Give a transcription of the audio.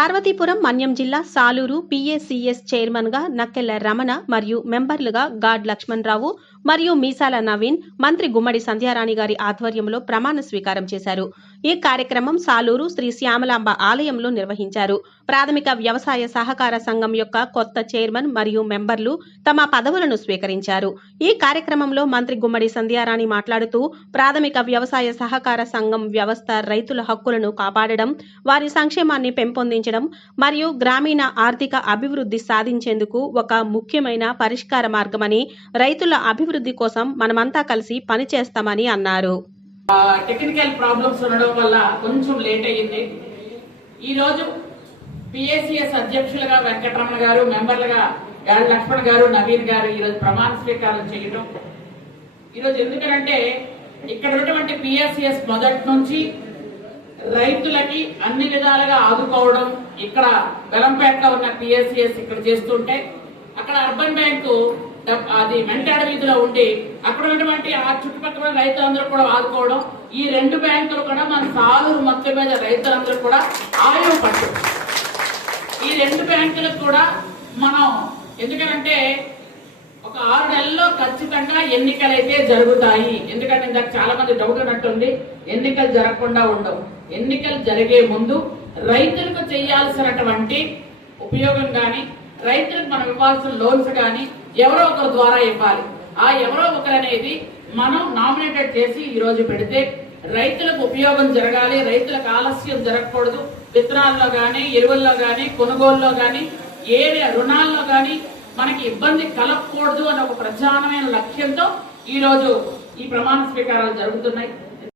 పార్వతీపురం మన్యం జిల్లా సాలూరు పిఏసిఎస్ చైర్మన్గా నక్కెళ్ళ రమణ మరియు మెంబర్లుగా గాడ్ లక్ష్మణరావు మరియు మీసాల నవీన్ మంత్రి గుమ్మడి సంధ్యారాణి గారి ఆధ్వర్యంలో ప్రమాణ స్వీకారం చేశారు. ఈ కార్యక్రమం సాలూరు శ్రీ శ్యామలాంబ ఆలయంలో నిర్వహించారు. ప్రాథమిక వ్యవసాయ సహకార సంఘం యొక్క కొత్త చైర్మన్ మరియు మెంబర్లు తమ పదవులను స్వీకరించారు. ఈ కార్యక్రమంలో మంత్రి గుమ్మడి సంధ్యారాణి మాట్లాడుతూ ప్రాథమిక వ్యవసాయ సహకార సంఘం వ్యవస్థ రైతుల హక్కులను కాపాడడం వారి సంక్షేమాన్ని పెంపొందించడం మరియు గ్రామీణ ఆర్థిక అభివృద్ధి సాధించేందుకు ఒక ముఖ్యమైన పరిష్కార మార్గమని రైతుల అభివృద్ధి కోసం మనమంతా కలిసి పనిచేస్తామని అన్నారు. టెక్నికల్ ప్రాబ్లమ్స్ ఉండడం వల్ల కొంచెం లేట్ అయ్యింది. ఈ రోజు పిఏసిఎస్ అధ్యక్షులుగా వెంకటరమణ గారు మెంబర్లుగా గాడి లక్ష్మణ్ గారు నవీన్ గారు ఈరోజు ప్రమాణ స్వీకారం చేయడం ఈరోజు ఎందుకంటే ఇక్కడ ఉన్నటువంటి పిఎస్సిఎస్ మొదటి నుంచి రైతులకి అన్ని విధాలుగా ఆదుకోవడం ఇక్కడ బెలంపేటలో ఉన్న పిఎస్సిఎస్ ఇక్కడ చేస్తుంటే అక్కడ అర్బన్ బ్యాంకు అది మెంటాడ వీధిలో ఉండి అక్కడ ఉన్నటువంటి ఆ చుట్టుపక్కల రైతులందరూ కూడా ఆదుకోవడం ఈ రెండు బ్యాంకులు కూడా మన సాలూరు మొత్తం మీద రైతులందరూ కూడా ఆయువు పట్టు ఈ రెండు బ్యాంకులకు కూడా మనం ఎందుకంటే ఒక ఆరు నెలల్లో ఖచ్చితంగా ఎన్నికలైతే జరుగుతాయి. ఎందుకంటే ఇందాక చాలా మంది డౌట్ ఉన్నట్టుంది ఎన్నికలు జరగకుండా ఉండవు. ఎన్నికలు జరిగే ముందు రైతులకు చేయాల్సినటువంటి ఉపయోగం కానీ ఇవ్వాల్సిన లోన్స్ కానీ ఎవరో ఒకరి ద్వారా ఇవ్వాలి. ఆ ఎవరో ఒకరు అనేది మనం నామినేటెడ్ చేసి ఈ రోజు పెడితే రైతులకు ఉపయోగం జరగాలి రైతులకు ఆలస్యం జరగకూడదు. విత్తనాల్లో గాని ఎరువుల్లో గాని కొనుగోలులో గాని ఏ రుణాల్లో గాని మనకి ఇబ్బంది కలగకూడదు అనే ఒక ప్రధానమైన లక్ష్యంతో ఈ రోజు ఈ ప్రమాణ స్వీకారాలు జరుగుతున్నాయి.